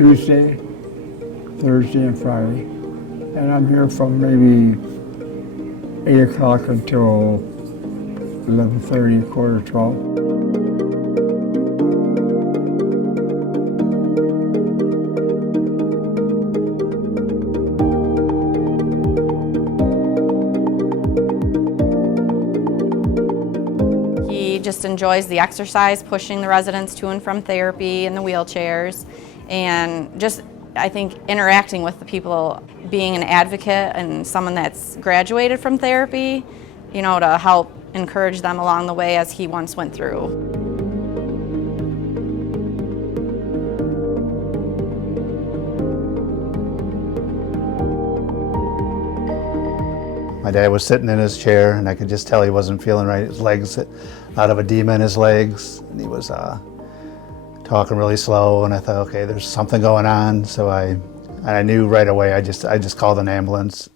Tuesday, Thursday, and Friday. And I'm here from maybe 8 o'clock until 11:30, 11:45. He just enjoys the exercise, pushing the residents to and from therapy in the wheelchairs, and just, I think, interacting with the people, being an advocate and someone that's graduated from therapy, you know, to help encourage them along the way as he once went through. My dad was sitting in his chair, and I could just tell he wasn't feeling right. His legs, out of edema in his legs, and he was talking really slow. And I thought, okay, there's something going on. So I knew right away. I just called an ambulance.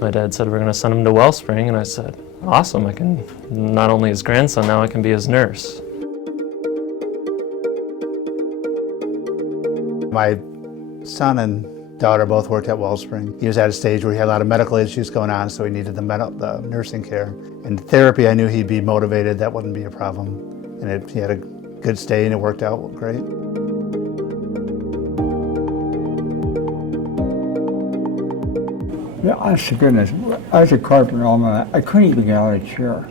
My dad said we're going to send him to Wellspring, and I said, awesome. I can not only his grandson, now I can be his nurse. My son and daughter both worked at Wellspring. He was at a stage where he had a lot of medical issues going on, so he needed the nursing care. And therapy, I knew he'd be motivated. That wouldn't be a problem. And he had a good stay, and it worked out great. Yeah, honest to goodness, I was a carpenter all my life. I couldn't even get out of a chair.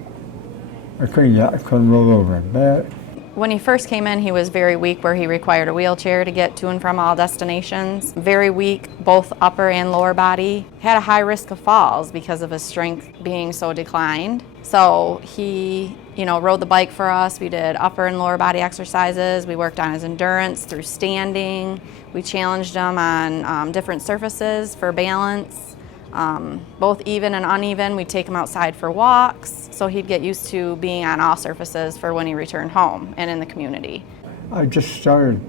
I couldn't roll over in bed. When he first came in, he was very weak, where he required a wheelchair to get to and from all destinations. Very weak, both upper and lower body. Had a high risk of falls because of his strength being so declined. So he, rode the bike for us. We did upper and lower body exercises. We worked on his endurance through standing. We challenged him on different surfaces for balance. Both even and uneven. We'd take him outside for walks, so he'd get used to being on all surfaces for when he returned home and in the community. I just started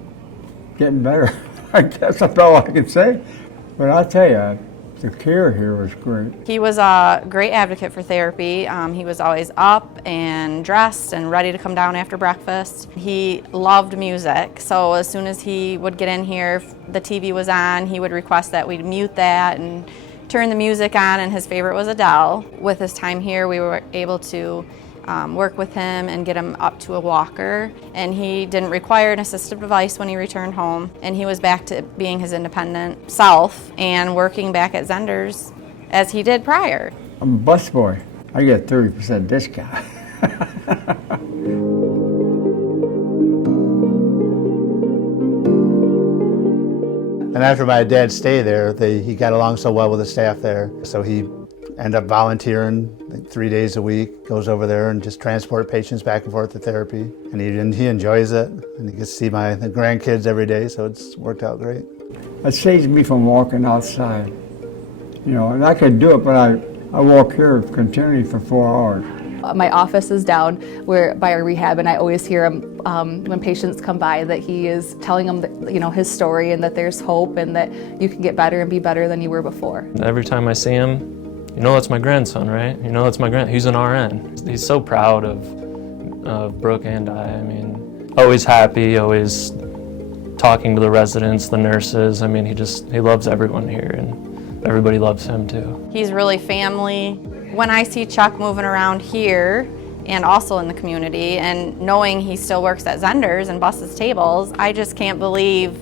getting better. I guess that's all I can say. But I'll tell you, the care here was great. He was a great advocate for therapy. He was always up and dressed and ready to come down after breakfast. He loved music, so as soon as he would get in here, if the TV was on, he would request that we'd mute that and turn the music on, and his favorite was Adele. With his time here, we were able to work with him and get him up to a walker, and he didn't require an assistive device when he returned home, and he was back to being his independent self and working back at Zender's as he did prior. I'm a busboy. I get 30% discount. And after my dad's stay there, he got along so well with the staff there. So he ended up volunteering like 3 days a week, goes over there and just transport patients back and forth to therapy. And he enjoys it. And he gets to see the grandkids every day, so it's worked out great. It saves me from walking outside. And I could do it, but I walk here continually for 4 hours. My office is down by our rehab, and I always hear him when patients come by that he is telling them that, his story and that there's hope and that you can get better and be better than you were before. Every time I see him, that's my grandson, right? That's my he's an RN. He's so proud of Brooke and I. Always happy, always talking to the residents, the nurses. He loves everyone here, and everybody loves him too. He's really family. When I see Chuck moving around here and also in the community, and knowing he still works at Zender's and busses tables, I just can't believe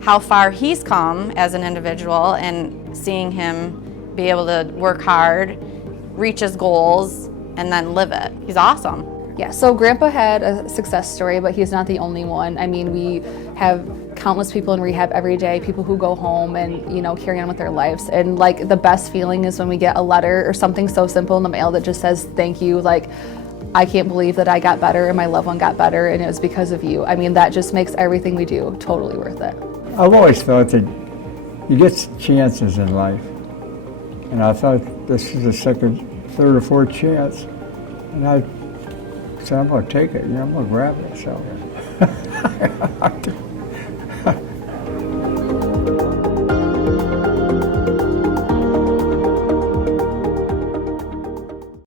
how far he's come as an individual, and seeing him be able to work hard, reach his goals, and then live it. He's awesome. Yeah, so Grandpa had a success story, but he's not the only one. We have countless people in rehab every day, people who go home and, carry on with their lives. And the best feeling is when we get a letter or something so simple in the mail that just says, thank you. I can't believe that I got better and my loved one got better, and it was because of you. That just makes everything we do totally worth it. I've always felt that you get chances in life. And I thought this is the second, third, or fourth chance. And I said, I'm going to take it. I'm going to grab it. So